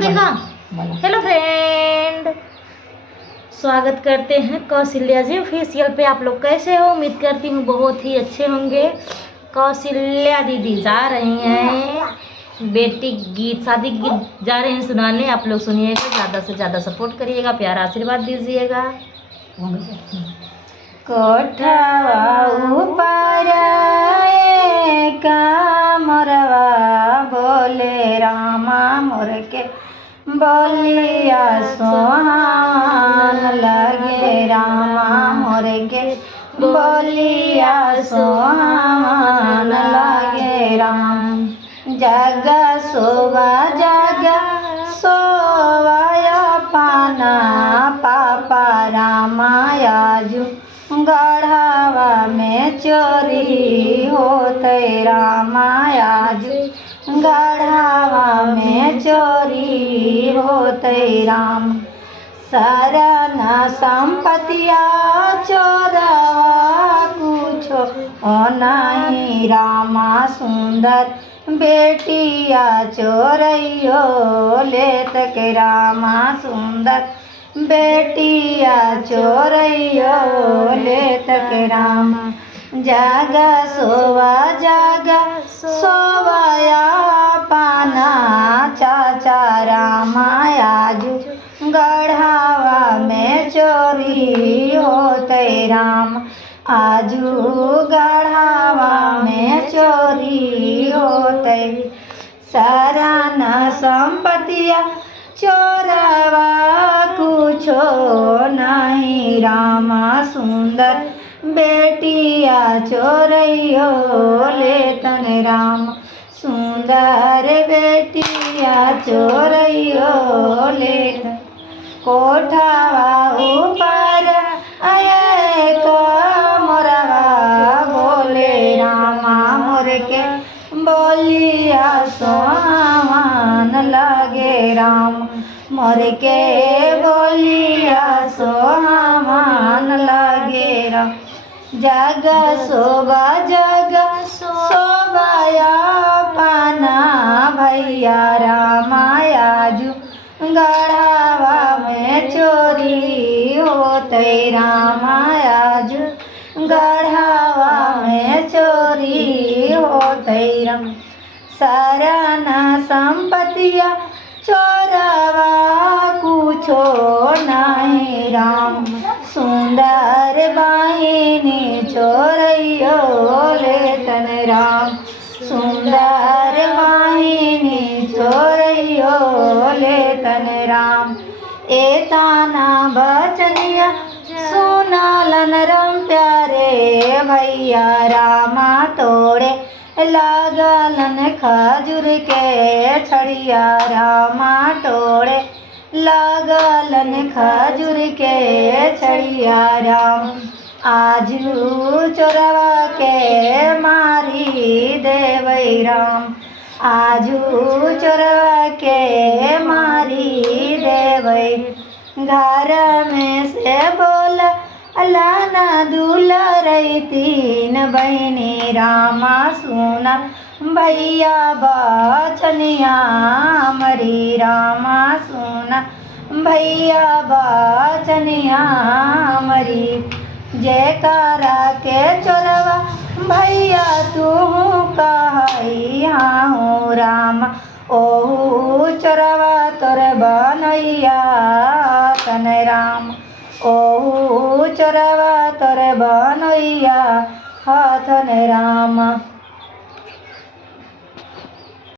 देखा। Hello friend, स्वागत करते हैं कौशल्या जी ऑफिशियल पे। आप लोग कैसे हो? उम्मीद करती हूँ बहुत ही अच्छे होंगे। कौशल्या दीदी जा रही हैं बेटी गीत, शादी गीत जा रहे हैं सुनाने। आप लोग सुनिएगा, ज़्यादा से ज़्यादा सपोर्ट करिएगा, प्यारा आशीर्वाद दीजिएगा। कोठवा ऊपर का मोरवा बोले रामा मोर के बोलिया सोहान लगे रामा मोर के बोलिया सोहान लगे राम। जग सोवा सोवाया पाना पापा रामायाजू गढ़ावा में चोरी होते रामायाजू गढ़ावा में चोरी होते राम। सरन संपतिया चोरवा कुछो नहीं रामा सुंदर बेटिया चोरैयो लेत के रामा सुंदर बेटिया चोरैयो लेत के राम। जग सोवाया पाना चाचा रामायाजू गढ़ावा में चोरी होते राम। आजू गढ़ावा में चोरी होते। सरन संपतिया चोरवा कुछो नहीं रामा सुंदर बेटिया चोरैयो लेतन राम। सुंदर बेटिया चोरैयो लेतन। कोठवा ऊपर आए का मोरवा बोले रामा मोर के बोलिया सोहान लगे राम मोर के बोलिया सोहान लगे राम। जग सोबाया पाना भैया रामायाजू गढ़ावा में चोरी होते रामायाजू गढ़ावा में चोरी होते राम। सरन संपतिया चोरवा कुछो नहीं राम सुंदर बाहिनी चोरैयो लेतन राम। सुंदर बाहिनी चोरैयो लेतन राम। एताना बचनिया सुनालन रम प्यारे भैया रामा तोड़े लागलन खजूर के छड़िया रामा तोड़े लागलन खजूर के छड़िया राम। आजू चोरवा के मारी देवै राम। आजू चोरवा के मारी देवै। घर में से बोल लाना दुलरई तीन बहनी रामा सुना भैया बचनिया मरी रामा सुना भैया बचनिया मरी। जयकारा के चोरवा भैया तू कहई हाँ राम ओहू चोरवा तोर बनैया तन राम। ओहू चोरवा तोर बनैया हथन राम।